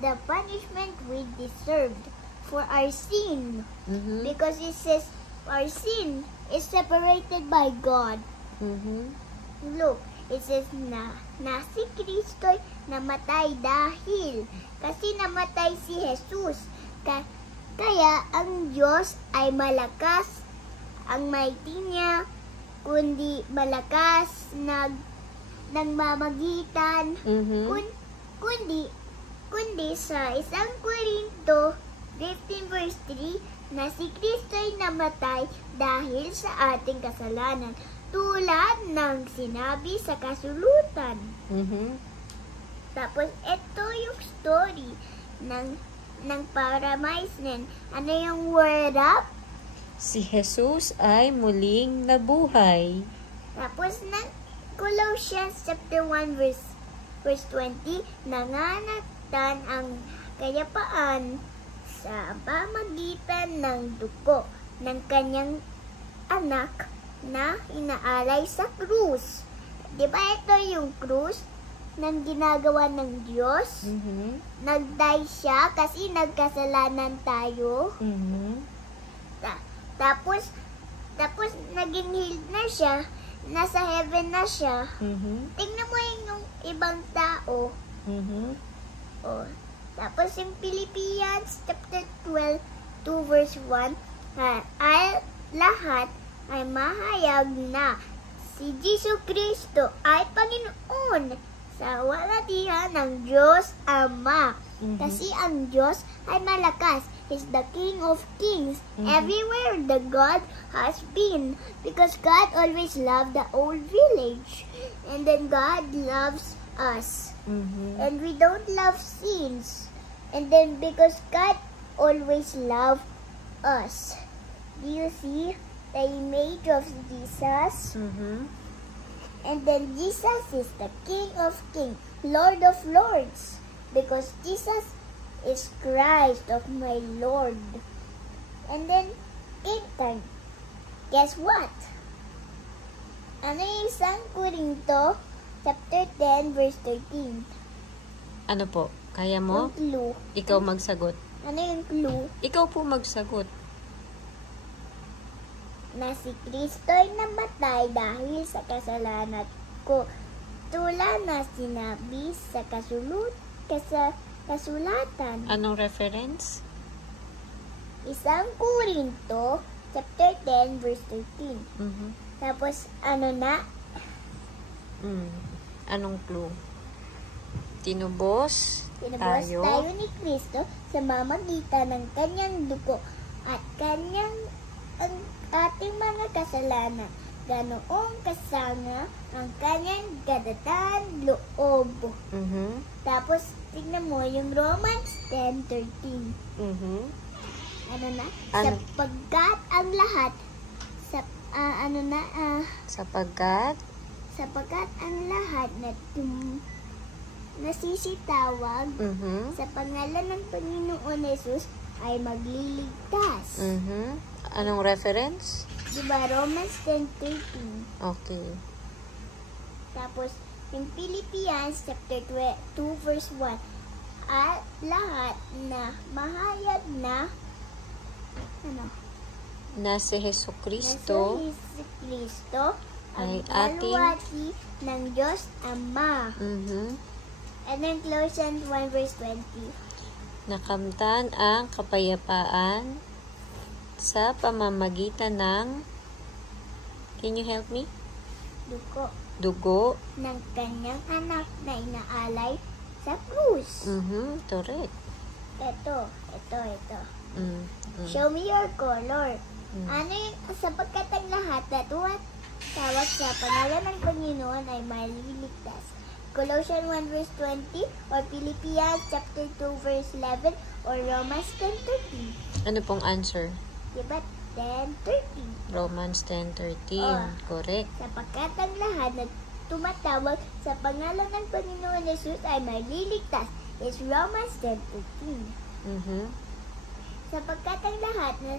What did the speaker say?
the punishment we deserved for our sin. Because it says our sin is separated by God. Look, it says na si Kristo'y namatay dahil kasi namatay si Jesus. Kaya ang Diyos ay malakas, ang mighty niya, kundi malakas nagmamagitan, kundi sa 1 Corinto 15 verse 3 na si Kristo'y namatay dahil sa ating kasalanan, tulad ng sinabi sa kasulutan. Tapos ito yung story ng paramaisnen. Ano yung word up? Si Jesus ay muling nabuhay. Tapos ng Colossians chapter 1 verse 20, nanganatan ang kayapaan sa pamagitan ng dugo ng kanyang anak na inaalay sa krus. Diba ito yung krus ng ginagawa ng Diyos? Nag-die siya kasi nagkasalanan tayo. Tapos naging healed na siya. Nasa heaven na siya. Tingnan mo yung ibang tao. Tapos yung Philippians chapter 12, 2 verse 1, ay lahat ay mahayag na si Jesu Kristo ay Panginoon sa walatihan ng Diyos Ama. Kasi ang Diyos ay malakas. He's the King of Kings. Everywhere the God has been. Because God always loved the old village. And then God loves us. And we don't love sins. And then because God always loved us. Do you see the image of Jesus? And then Jesus is the King of Kings, Lord of Lords. Because Jesus is Christ of my Lord. And then, time. Guess what? Ano yung 1 Corinto chapter 10 verse 13? Ano po? Kaya mo? Yung clue. Ikaw magsagot. Ano yung clue? Ikaw po magsagot. Na si Kristo'y namatay dahil sa kasalanan ko. Tulad na sinabi sa kasulatan. Anong reference? 1 Corinto chapter 10 verse 13. Tapos ano na? Anong clue? Tinubos tayo ni Kristo sa mamagitan ng kanyang dugo at ang ating mga kasalanan. Ganoong kasanga ang kanyang gadatan loob. Tapos, tignan mo yung Romans 10:13. Ano na? Sapagkat ang lahat sapagkat ang lahat na nasisitawag sa pangalan ng Panginoon Jesus ay magliligtas. Anong reference? Diba Romans 10:13? Okay. Tapos, yung Philippians chapter 2 verse 1, at lahat na mahayag na na si Jesucristo ay ating alwati ng Diyos Ama. And then Colossians 1 verse 20. Nakamtan ang kapayapaan sa pamamagitan ng, can you help me? Dugo ng kanyang anak na inaalay sa krus. Correct. Ito. Show me your color. Ano yung sapagkat ang lahat na tawag sa pangalan ng Panginoon ay maliligtas. Colossians 1 verse 20 or Philippians chapter 2 verse 11 or Romans 10:13. Ano pong answer? Diba 10:13? Romans 10:13. Correct. Sapagkat ang lahat na tumatawag sa pangalan ng Panginoon Jesus ay maliligtas is Romans 10:13. Sapagkat ang lahat na